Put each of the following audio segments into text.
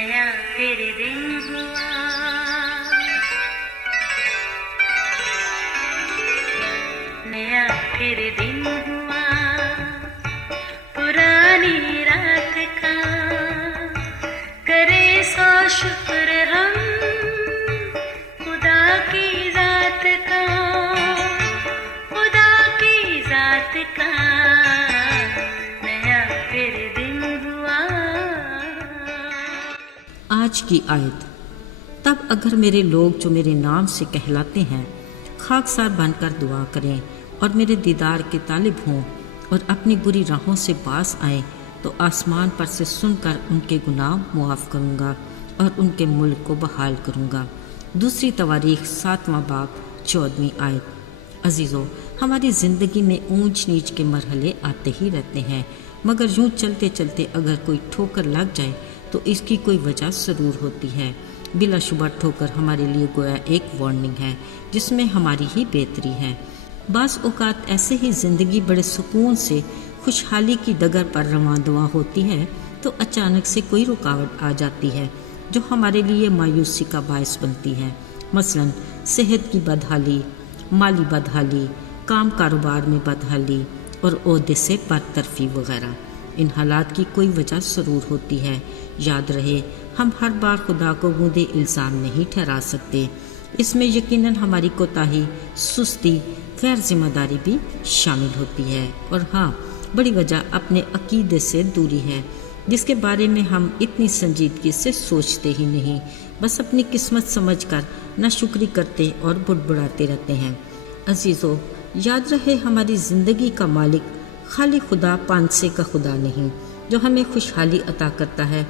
नया फिर दिन हुआ, नया फिर दिन हुआ, पुरानी रात का करे सो शुक्र हम खुदा की जात का, खुदा की जात का नया फिर दिन हुआ। आज की आयत। तब अगर मेरे लोग जो मेरे नाम से कहलाते हैं खाकसार बनकर दुआ करें और मेरे दीदार के तालिब हों और अपनी बुरी राहों से बाज आएं, तो आसमान पर से सुनकर उनके गुनाह मुआफ़ करूँगा और उनके मुल्क को बहाल करूँगा। दूसरी तवारीख 7वां बाब 14वीं आयत। अजीज़ों, हमारी ज़िंदगी में ऊंच नीच के मरहले आते ही रहते हैं, मगर यूँ चलते चलते अगर कोई ठोकर लग जाए तो इसकी कोई वजह ज़रूर होती है। बिलाशुबा ठोकर हमारे लिए गोया एक वार्निंग है जिसमें हमारी ही बेहतरी है। बाज़ औक़ात ऐसे ही ज़िंदगी बड़े सुकून से खुशहाली की डगर पर रवां दवा होती है तो अचानक से कोई रुकावट आ जाती है जो हमारे लिए मायूसी का बायस बनती है। मसलन सेहत की बदहाली, माली बदहाली, काम कारोबार में बदहाली और ओहदे से बरतरफी वगैरह। इन हालात की कोई वजह ज़रूर होती है। याद रहे, हम हर बार खुदा को बूंदे इल्ज़ाम नहीं ठहरा सकते। इसमें यकीनन हमारी कोताही, सुस्ती, गैर जिम्मेदारी भी शामिल होती है। और हाँ, बड़ी वजह अपने अकीदे से दूरी है जिसके बारे में हम इतनी संजीदगी से सोचते ही नहीं, बस अपनी किस्मत समझकर नाशुक्री करते और बुड़बुड़ाते रहते हैं। अजीज़ों, याद रहे, हमारी ज़िंदगी का मालिक खाली खुदा पांसे का खुदा नहीं जो हमें खुशहाली अता करता है,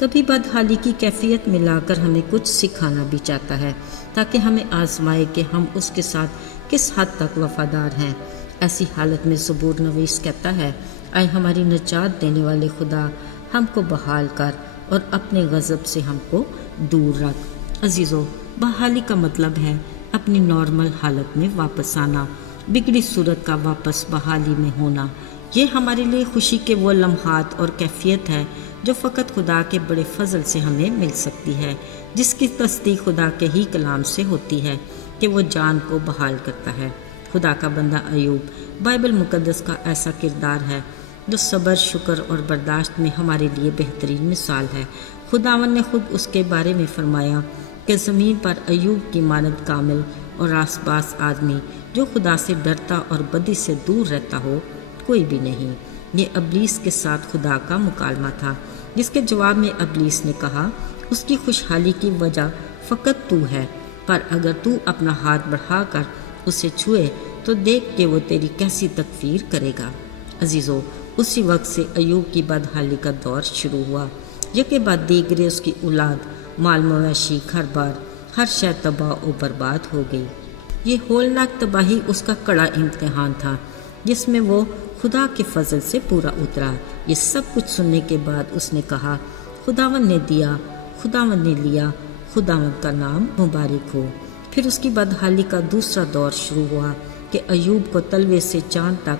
कभी बदहाली की कैफियत में लाकर हमें कुछ सिखाना भी चाहता है ताकि हमें आजमाए कि हम उसके साथ किस हद तक वफादार हैं। ऐसी हालत में ज़बूर नवीस कहता है, आए हमारी नजात देने वाले खुदा, हमको बहाल कर और अपने गज़ब से हमको दूर रख। अजीज़ों, बहाली का मतलब है अपनी नॉर्मल हालत में वापस आना, बिगड़ी सूरत का वापस बहाली में होना। ये हमारे लिए खुशी के वो लम्हात और कैफियत है जो फ़कत खुदा के बड़े फजल से हमें मिल सकती है, जिसकी तस्दीक खुदा के ही कलाम से होती है कि वो जान को बहाल करता है। खुदा का बंदा अयूब बाइबल मुकद्दस का ऐसा किरदार है जो सब्र, शुक्र और बर्दाश्त में हमारे लिए बेहतरीन मिसाल है। खुदावन ने खुद उसके बारे में फरमाया कि ज़मीन पर अयूब की मानद कामिल और आसपास आदमी जो खुदा से डरता और बदी से दूर रहता हो कोई भी नहीं। ये अबलीस के साथ खुदा का मुकालमा था, जिसके जवाब में अबलीस ने कहा, उसकी खुशहाली की वजह फ़कत तू है, पर अगर तू अपना हाथ बढ़ाकर उसे छुए तो देख के वो तेरी कैसी तकफीर करेगा। अजीज़ों, उसी वक्त से अयूब की बदहाली का दौर शुरू हुआ। यके बाद दीगरे उसकी औलाद, माल मवेशी, घर बार, हर शय तबाह और बर्बाद हो गई। ये होलनाक तबाही उसका कड़ा इम्तिहान था जिसमें वो खुदा के फजल से पूरा उतरा। ये सब कुछ सुनने के बाद उसने कहा, खुदावन ने दिया, खुदावन ने लिया, खुदावन का नाम मुबारक हो। फिर उसकी बदहाली का दूसरा दौर शुरू हुआ कि अयूब को तलवे से चांद तक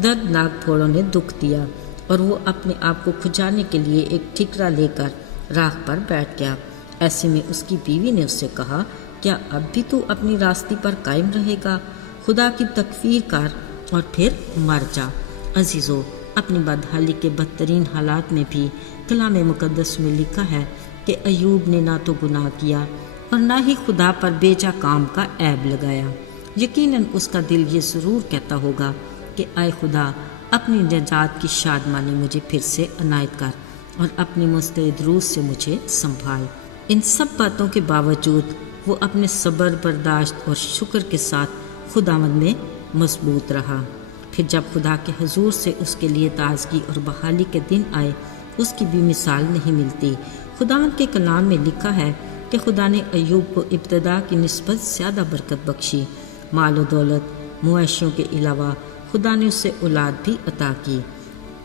दर्दनाक फोड़ों ने दुख दिया और वो अपने आप को खुजाने के लिए एक ठिकरा लेकर राख पर बैठ गया। ऐसे में उसकी बीवी ने उससे कहा, क्या अब भी तू अपनी रास्ते पर कायम रहेगा? खुदा की तकफीर कर और फिर मर जा। अजीज़ों, अपनी बदहाली के बदतरीन हालात में भी कलाम मुकद्दस में लिखा है कि अयूब ने ना तो गुनाह किया और ना ही खुदा पर बेजा काम का ऐब लगाया। यकीनन उसका दिल ये ज़रूर कहता होगा कि आए खुदा, अपनी निजात की शादमानी मुझे फिर से अनायत कर और अपनी मुस्तैद रूह से मुझे संभाल। इन सब बातों के बावजूद वो अपने सब्र, बर्दाश्त और शुक्र के साथ खुदावंद में मजबूत रहा। फिर जब खुदा के हुजूर से उसके लिए ताजगी और बहाली के दिन आए, उसकी भी मिसाल नहीं मिलती। खुदावंद के कलाम में लिखा है कि खुदा ने अयूब को इब्तदा की निस्बत ज़्यादा बरकत बख्शी। माल और दौलत, मुआशियों के अलावा खुदा ने उसे औलाद भी अता की।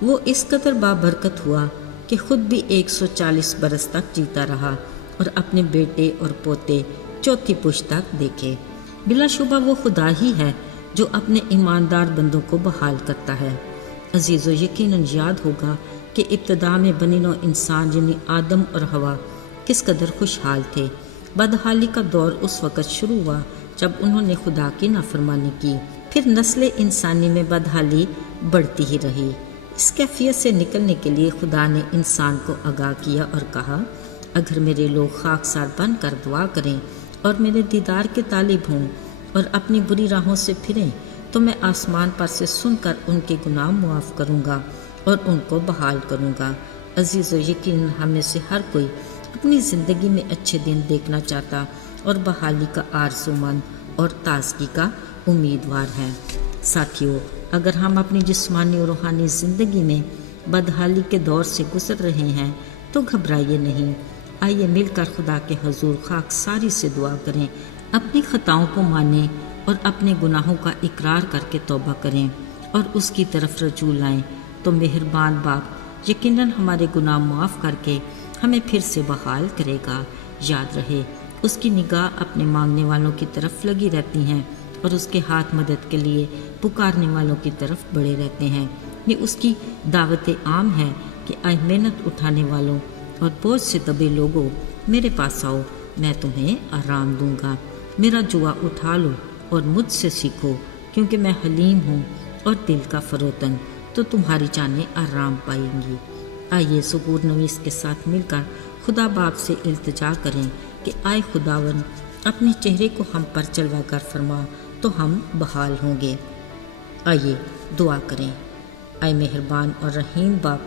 वो इस कदर बाबरकत हुआ कि खुद भी 140 बरस तक जीता रहा और अपने बेटे और पोते चौथी पुश्त तक देखे। बिलाशुबा वो खुदा ही है जो अपने ईमानदार बंदों को बहाल करता है। अजीज़ों, यकीनन याद होगा کہ ابتدا میں بنی نوع انسان یعنی آدم اور حوا کس قدر خوشحال تھے۔ بدحالی کا دور اس وقت شروع ہوا جب انہوں نے خدا کی نافرمانی کی، پھر نسل انسانی میں بدحالی بڑھتی ہی رہی۔ اس کیفیت سے نکلنے کے لیے خدا نے انسان کو آگاہ کیا اور کہا، اگر میرے لوگ خاکسار بن کر دعا کریں اور میرے دیدار کے طالب ہوں اور اپنی بری راہوں سے پھریں تو میں آسمان پر سے سن کر ان کے گناہ معاف کروں گا اور ان کو بحال کروں گا۔ عزیزو، یقیناً ہم میں سے ہر کوئی اپنی زندگی میں اچھے دن دیکھنا چاہتا اور بحالی کا آرزو مند اور تازگی کا امیدوار ہے۔ ساتھیو، اگر ہم اپنی جسمانی اور روحانی زندگی میں بدحالی کے دور سے گزر رہے ہیں تو گھبرائیے نہیں۔ آئیے مل کر خدا کے حضور خاکساری سے دعا کریں، اپنی خطاؤں کو مانیں اور اپنے گناہوں کا اقرار کر کے توبہ کریں اور اس کی طرف رجوع لائیں تو مہربان باپ یقیناً ہمارے گناہ معاف کر کے ہمیں پھر سے بحال کرے گا۔ یاد رہے، اس کی نگاہ اپنے مانگنے والوں کی طرف لگی رہتی ہیں اور اس کے ہاتھ مدد کے لیے پکارنے والوں کی طرف بڑھے رہتے ہیں۔ یہ اس کی دعوت عام ہے کہ آئے محنت اٹھانے والوں اور بوجھ سے دبے لوگوں، میرے پاس آؤ، میں تمہیں آرام دوں گا۔ میرا جوا اٹھا لو اور مجھ سے سیکھو، کیونکہ میں حلیم ہوں اور دل کا فروتن، تو تمہاری جانیں آرام پائیں گی۔ آئیے ظہور نویس کے ساتھ مل کر خدا باپ سے التجا کریں کہ آئے خداون اپنے چہرے کو ہم پر چلوا کر فرما تو ہم بحال ہوں گے۔ آئیے دعا کریں۔ اے مہربان اور رحیم باپ،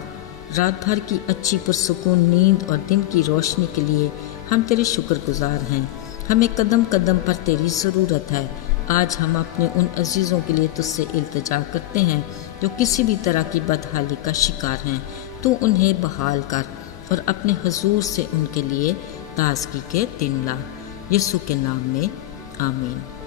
رات بھر کی اچھی پرسکون نیند اور دن کی روشنی کے لیے ہم تیرے شکر گزار ہیں۔ ہمیں قدم قدم پر تیری ضرورت ہے۔ آج ہم اپنے ان عزیزوں کے لیے تجھ سے التجا کرتے ہیں جو کسی بھی طرح کی بدحالی کا شکار ہیں۔ تو انہیں بحال کر اور اپنے حضور سے ان کے لیے تازگی کے دن لا۔ یسوع کے نام میں آمین۔